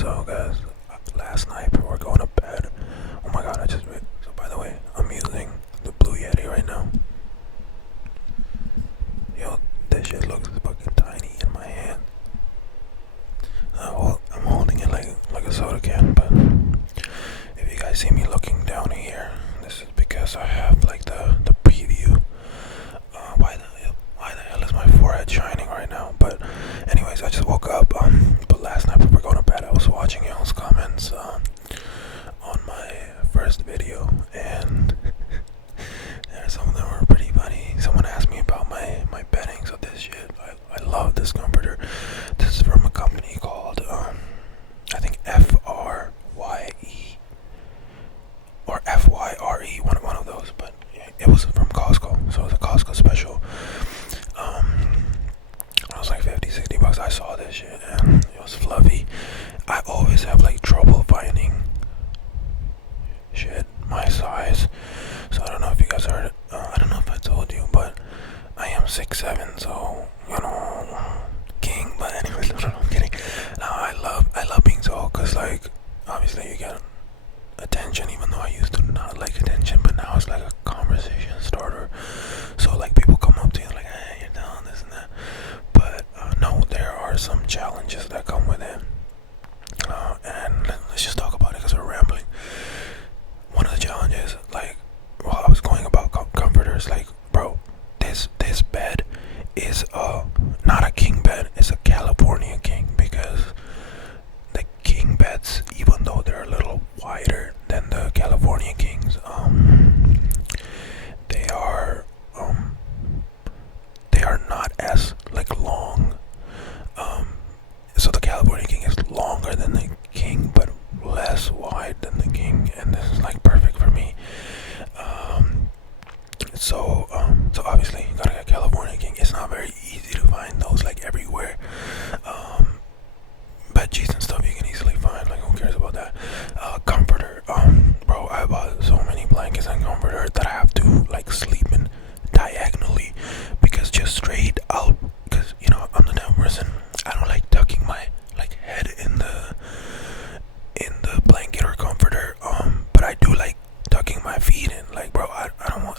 So guys, last night before going to bed, oh my god, so by the way, I'm using the blue Yeti right now. Yo, this shit looks fucking tiny in my hand. Well, I'm holding it like a soda can, but if you guys see me looking down here, this is because I have like the preview. Why the hell is my forehead shining right now? But anyways, I just woke up. But last night before going to bed, I was watching y'all's comments on my first video, and some of them were pretty funny. Someone asked me about my bedding. So this shit, I love this comforter. This is from a company called I think FRYE or FYRE, one of those. But it was from Costco, so it was a Costco special. It was like 50, 60 bucks. I saw this shit and it was fluffy. I always have like trouble finding shit my size, so I don't know if you guys heard it. I don't know if I told you, but I am 6'7", so you know, king. But anyways, no, I'm kidding. No, I love being tall, cause like obviously you get attention, even though I used to not like attention, but now it's like a conversation starter. So like people come up to you like, hey, you're down, this and that. But no, there are some challenges that come with it. And let's just talk about it because we're rambling. One of the challenges, like, while I was going about comforters, like, bro, this bed is not a king bed, it's a California king, because the king beds, even though they're a little wider than the California kings, they are not as like long. So the California king is longer than the king, but less wide than the king, and this is like perfect for me. So obviously you gotta get California king. It's not very easy to find those like everywhere. Bed sheets and stuff you can easily find. Like, who cares about that? Comforter. Bro, I bought so many blankets and comforter that I have to like sleep in diagonally, because just straight out. Because you know I'm the type of person, I don't like tucking my like head in the blanket or comforter. But I do like tucking my feet in. Like, bro, I don't want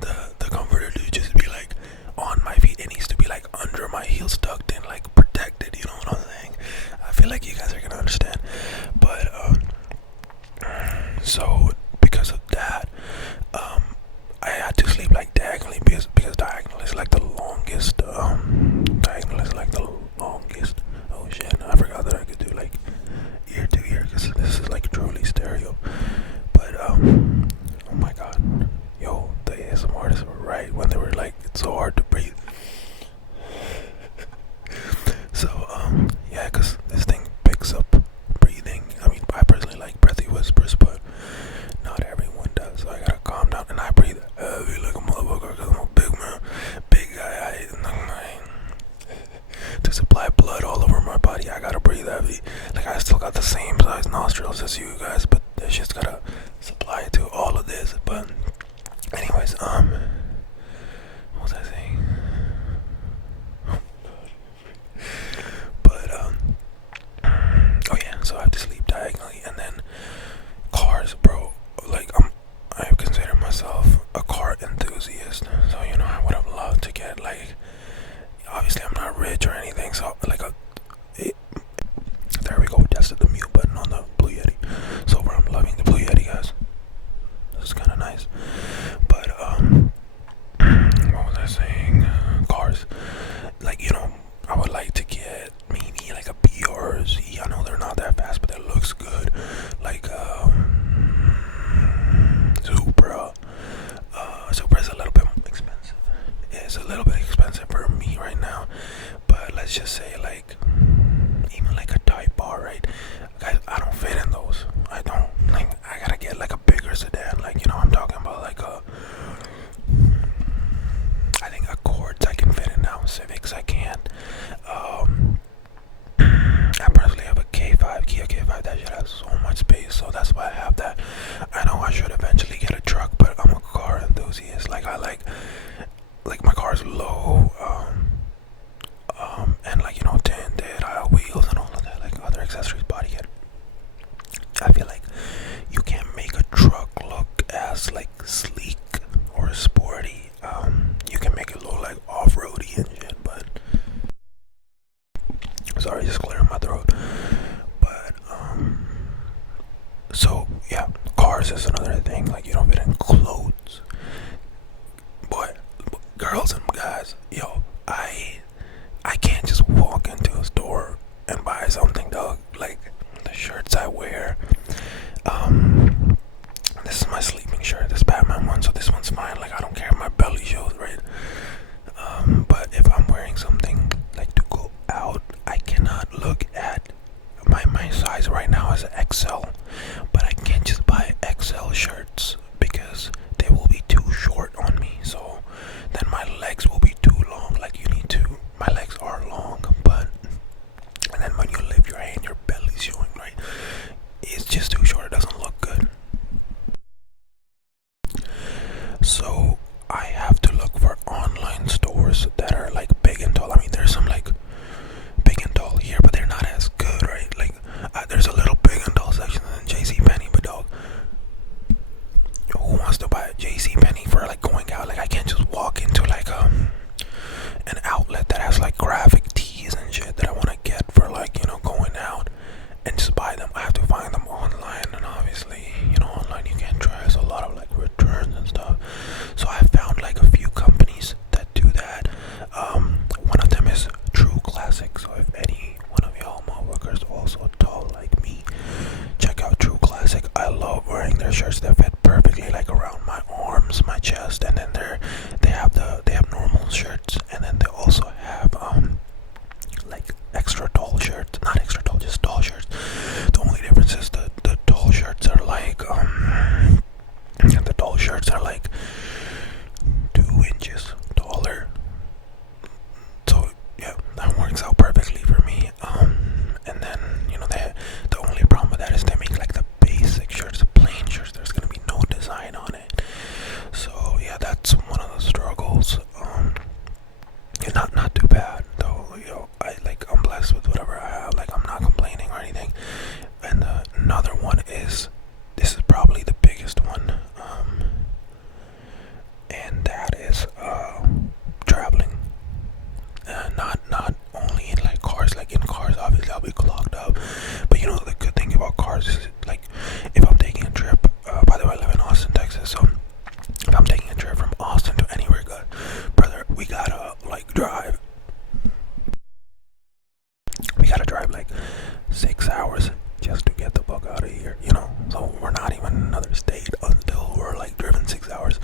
the comforter to just be like on my feet. It needs to be like under my heels, tucked in, like protected. You know what I'm saying? I feel like you guys are gonna understand. But so because of that, I had to sleep like diagonally, because diagonal is like the longest. Diagonal is like the longest. Oh shit! I forgot that I could do like ear to ear, because this is like truly stereo. But oh my god, yo, the ASMR artists were right when they were like, it's so hard to breathe. So yeah, because this thing picks up breathing. I mean, I personally like breathy whispers, but not everyone does. So I gotta calm down, and I breathe heavy like a motherfucker, because I'm a big man, big guy. To supply blood all over my body, I gotta breathe heavy. Like, I still got the same size nostrils as you guys, but it's just gotta supply to all of this. But anyways, what was I saying? But oh yeah, so I have to sleep diagonally. And then cars, bro, like I consider myself a car enthusiast, so you know, I would have loved to get like, obviously I'm not rich or anything, so like there we go, we tested the mute button on the blue Yeti. So far I'm loving the blue Yeti, guys. This is kind of nice. But what was I saying? Cars, like, you know, I would like to get maybe like a B or a Z. I know they're not that fast, but it looks good. Like Supra. Supra is a little bit expensive. It's a little bit expensive for me right now, but let's just say like even like a Type R, right? Guys, I don't fit in those. I don't, like, I gotta get like a bigger sedan. Like, you know, I'm talking about like I think Accords I can fit in now. Civics I can't. I personally have a K5, Kia K5. That shit has so much space, so that's why I have that. I know I should eventually get a truck, but I'm a car enthusiast. Like, I like my car's low, and like, you know, tinted. guys, yo, I can't just walk into a store and buy something, dog. Like the shirts I wear. This is my sleeping shirt, this Batman one, so this one's fine. Like I don't care if my belly shows, right? But if I'm wearing something like to go out, I cannot look at my size right now is XL, but I can't just buy XL shirts because they will be too short on me. So then my legs will be too long. Like you need to, my legs are long, but and then when you lift your hand, your belly's showing, right? It's just too short. It doesn't look good. So I have to look for online stores that are like big and tall. I mean, there's some like big and tall here, but they're not as good, right? Like there's a little big and tall section in JCPenney, but dog, who wants to buy a JCPenney for like going out? Like I can't just walk into like an outlet that has like graphic tees and shit that I want to get for like, you know, going out and just buy them. I have to find them online, and obviously, you know, online you can't try. There's a lot of like returns and stuff. So I found like a few companies that do that. One of them is True Classic. So if any one of y'all motherfuckers also tall like me, check out True Classic. I love wearing their shirts. They fit perfectly like around my arms, my chest, and then they have normal shirts, and then they also have like extra tall shirts. Not extra tall, just tall shirts. The only difference is the tall shirts are like the tall shirts are like 2 inches taller. So yeah, that works out perfectly for me. And then, you know, the only problem with that is they make like the basic shirts, the plain shirts. There's gonna be no design on it. So yeah, that's one of the struggles. Not too bad though. You know, I'm blessed with whatever I have. Like I'm not complaining or anything. And another one is, this is probably the biggest one, and that is traveling. Not only in like cars. Like in cars, obviously I'll be clogged up. But you know, the good thing about cars is like if I'm taking a trip. By the way, I live in Austin, Texas. So if I'm taking a trip from Austin to anywhere good, brother, we gotta like drive. We gotta drive like 6 hours just to get the fuck out of here, you know. So we're not even in another state until we're like driven 6 hours.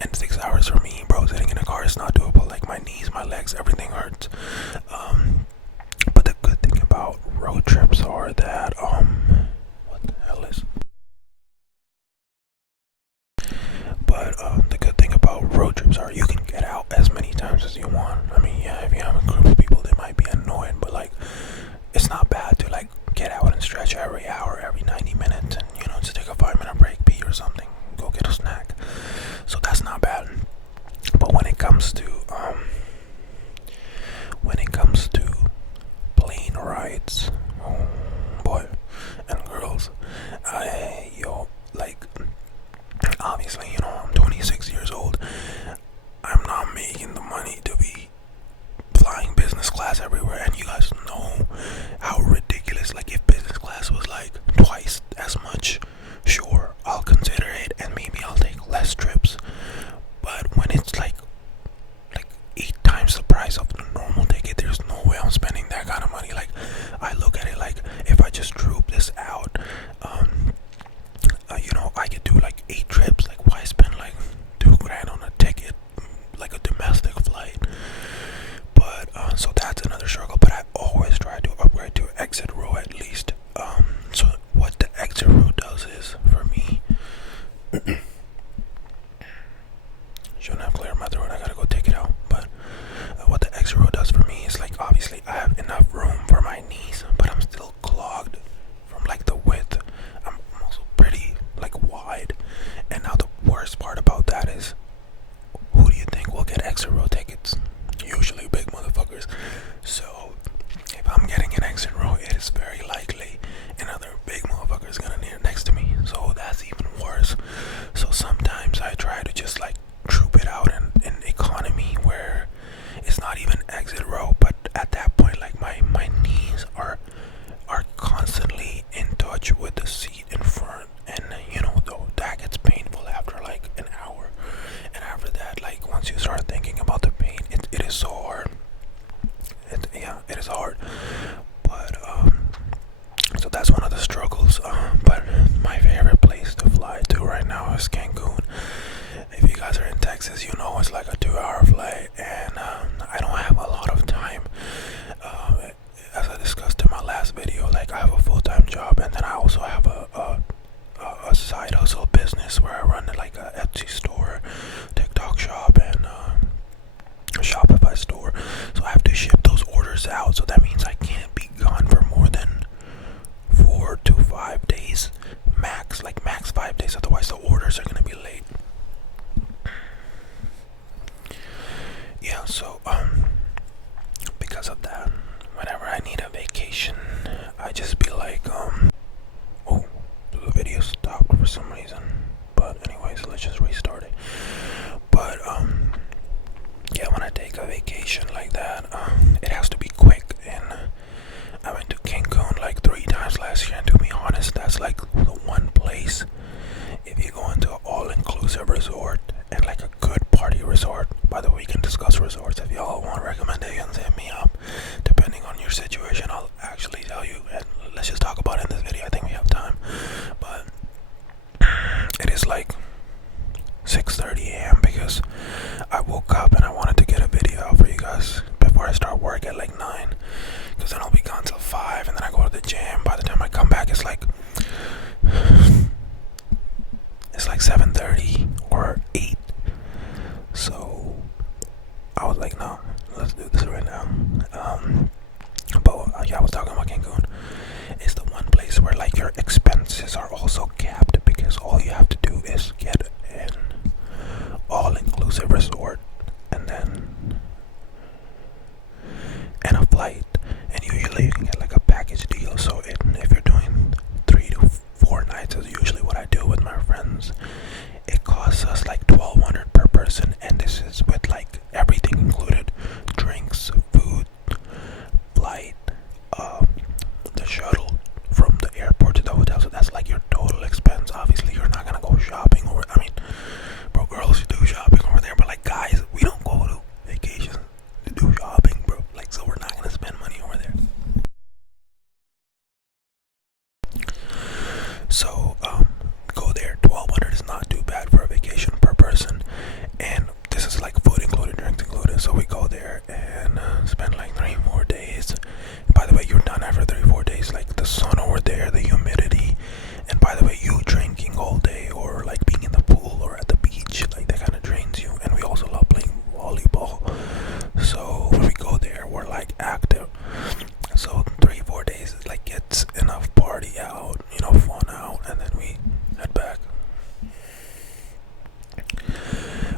And 6 hours for me, bro, sitting in a car is not doable. Like my knees, my legs, everything hurts. But the good thing about road trips are that what the hell is? But the good thing about road trips are you can get out as many times as you want. I mean, yeah, if you have a group of people, they might be annoying, but like it's not bad to like get out and stretch every hour, every 90 minutes, and you know, just take a 5-minute break, pee or something, go get a snack. So that's not bad. But when it comes to plane rides, oh boy, and girls, like obviously, you know, I'm 26 years old. I'm not making the money to be flying business class everywhere, and you guys know how ridiculous. Like if business class was like twice as much, sure, I'll consider it, and maybe I'll take less trips. But when it's like 8 times the price of the normal ticket, there's no way I'm spending that kind of money. Like I look at it like if I just droop this out, you know, I could do like 8 trips. Like why spend like $2,000 on a ticket, like a domestic flight? But so that's another struggle. But I always try to upgrade to exit row at least. So what the exit row does is for me, shouldn't have cleared my throat. I gotta go take it out. But what the exit row does for me is like obviously I have enough room for my knees, but I'm still clogged from like the width. I'm also pretty like wide, and now So because of that, whenever I need a vacation, I just be like, oh, the video stopped for some reason. But anyways, let's just restart it. But yeah, when I take a vacation like that, it has to be quick. And I went to Cancun like 3 times last year, and to be honest, that's like the one place. If you go into an all-inclusive resort and like a good party resort, by the way, we can discuss resorts. If y'all want recommendations, hit me up. Depending on your situation, I'll actually tell you, and let's just talk about it in this video. I think we have time. But it is like 6:30 a.m. because I woke up and I wanted to get a video out for you guys before I start work at like 9, because then I'll be gone till 5, and then I go to the gym. By the time I come back, it's like 7:30 or 8. So I was like, no, let's do this right now. But yeah, I was talking about Cancun. It's the one place where like your expenses are also capped, because all you have to do is get an all-inclusive resort and a flight, and usually you can get like a package deal. So if you're doing 3 to 4 nights, is usually what I do with my friends. It costs us like $1,200 per person, and this is with like everything included: drinks, food, flight, the shuttle from the airport to the hotel. So that's like your total expense. Obviously, you're not gonna go shopping, or I mean, bro, girls do shopping over there, but like guys, we don't go to vacations to do shopping, bro. Like, so we're not gonna spend money over there. So go there. 1,200 is not too bad for a vacation per person, and this is like food included, drinks included. So we go there and spend like 3-4 days. And by the way, you're done after 3-4 days. Like the sun over there, the humidity, and by the way, you drinking all day or like being in the pool or at the beach, like that kind of drains you. And we also love playing volleyball. So when we go there, we're like active. So 3-4 days like gets enough party out, fun out, and then we head back.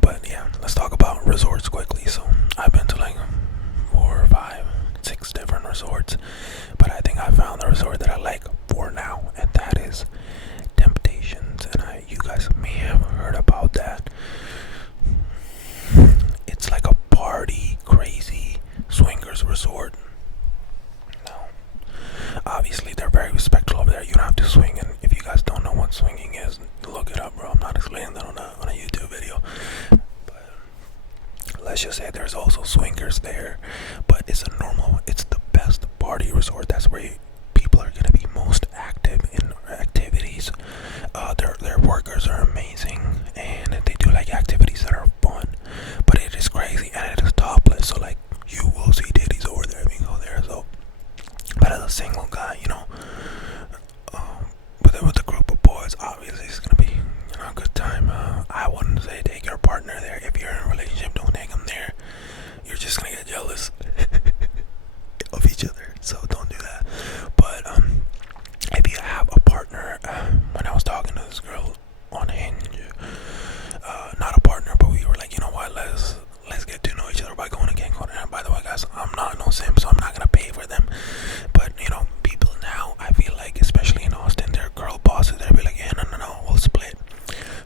But yeah, let's talk about resorts quickly. So I've been to like 4, 5, 6 different resorts, but I think I found the resort that I like for now, and that is Temptations. And you guys may have heard about that. It's like a party crazy swingers resort. Now, obviously they're very respectful over there. You don't have to swing, and if you guys don't know what swinging is, look it up, bro. I'm not explaining that on a YouTube video. But let's just say there's also swingers there, but it's the best party resort. That's where people are gonna be most active in activities. Their workers are amazing, and they do like activities that are fun. But it is crazy, and it is topless. So like you will see titties over there if you go there. So, but as a single guy, with a group of boys, obviously it's gonna be a good time. I wouldn't say take your partner there. If you're in a relationship, don't take them there. You're just gonna get jealous of each other, so don't do that. But if you have a partner, when I was talking to this girl on Hinge, not a partner, but we were like, you know what, let's get to know each other by going to Cancun. And by the way, guys, I'm not no simp, so I'm not gonna pay for them. But people now, I feel like, especially in Austin, they're girl bosses. They'll be like, yeah, no, we'll split.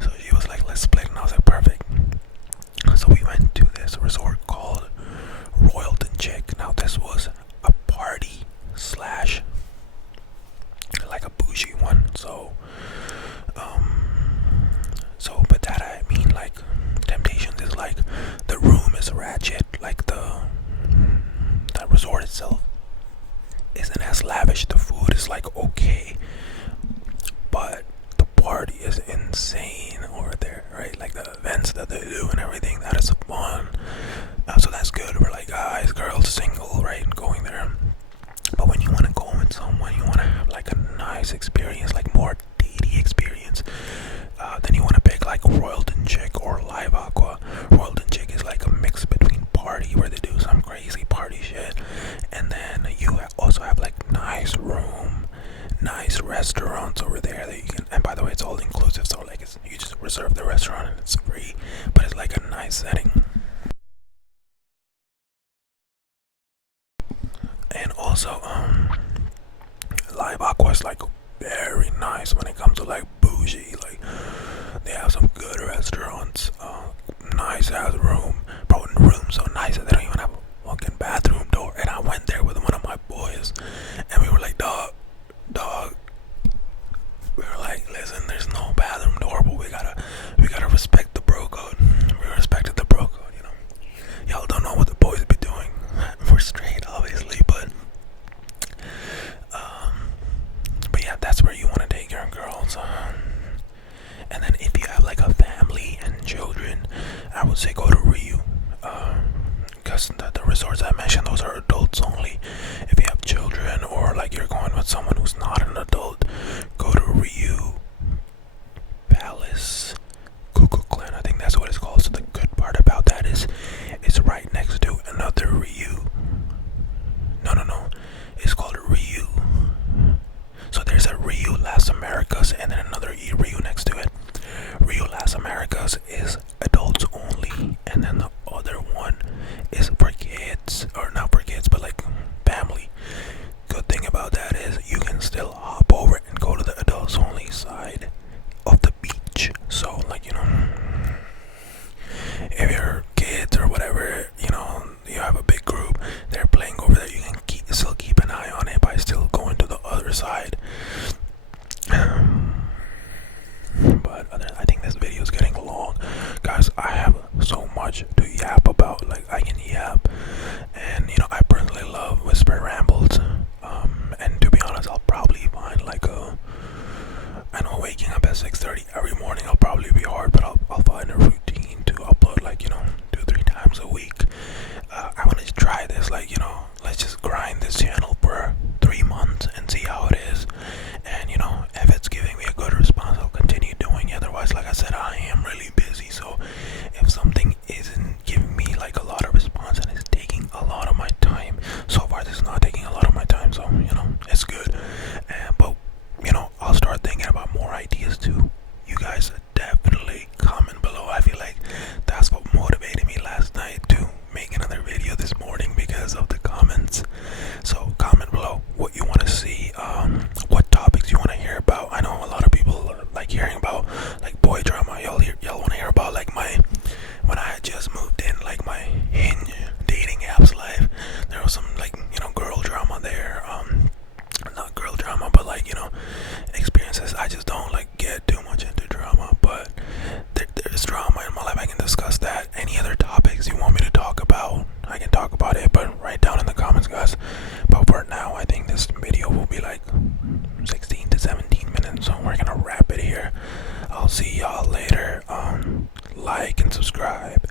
So she was like, let's split, and I was like, perfect. So we went to this resort called Royalton Chick. Now this was a party slash like a bougie one. So but that I mean, like, Temptations is like, the room is ratchet, like the resort itself isn't as lavish. The food is like okay, but the party is insane over there, right? Like the events that they do and everything, that is fun. So that's good. We're like guys, girls, single, right? Going there. But when you want to go with someone, you want to have like a nice experience, like more datey experience, then you want to pick like Royalton Chick or Live Aqua. Royalton Chick is like a mix between party, where they do some crazy party shit, and then you also have like nice room, nice restaurants over there that you can. And by the way, it's all inclusive, so like you just reserve the restaurant and it's free, but it's like a nice setting. And also, Live Aqua is like very nice when it comes to like bougie. Like they have some good restaurants, nice ass room, bro. Room so nice that they don't even have a fucking bathroom door. And I went there with one of my boys, and we were like, dog. We were like, listen, there's no bathroom door, but we gotta respect the bro code. We respected the bro code, you know. Y'all don't know what the boys be doing. We're straight, obviously, but yeah, that's where you want to take your girls. And then if you have like a family and children, I would say go to Ryu. Because the resorts I mentioned, those are adults only. If you have children or like you're going with someone who's not an adult, go to Ryu Palace Cuckoo Clan. I think that's what it's called. So the good part about that is it's right next to another Ryu. No. It's called Ryu. So there's a Rio Las Americas and then another Rio next to it. Rio Las Americas is adults only, and then the other one is for kids, or not for kids, but like family. Good thing about that is you can still hop over and go to the adults only side of the beach. So like, you know, if you're kids or whatever, you know, you have a big group, they're playing over there, you can still keep an eye on it by still going to the other side. But I think this video is getting long, guys. I have so much to yap about. Like I can yap, and you know, I personally love whisper rambles. And to be honest, I'll probably find like I know waking up at 6:30 every morning will probably be hard, but I'll find a routine to upload, like, you know, 2-3 times a week. I want to try this, like, you know, let's just grind this channel for 3 months and see how it is. And you know, if it's giving me a good response, I'll continue doing it. Otherwise, like I said, I am really busy, so if something isn't giving me like a lot of response and it's taking a lot of my time, so far this is not taking a lot of my time, so you know, it's good. But you know, I'll start thinking about more ideas too. You guys definitely comment below. I feel like that's what motivated me last night to make another video this morning, because of the comments. So comment below what you want to see, what topics you want to hear about. I know a lot of people like hearing about like boy drama. Y'all want to hear about like when I had just moved in, like my Hinge dating apps life. There was some like, you know, girl drama there. Not girl drama, but like, you know, experiences. I just don't like get too much into drama, but there's drama in my life. I can discuss that. Any other topics you want me to talk about, I can talk about it, but write down in the comments, guys. But for now, I think this video will be like 16 to 17 minutes, so we're gonna wrap it here. I'll see y'all later. Like and subscribe.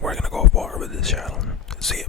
We're gonna go forward with this channel. See ya.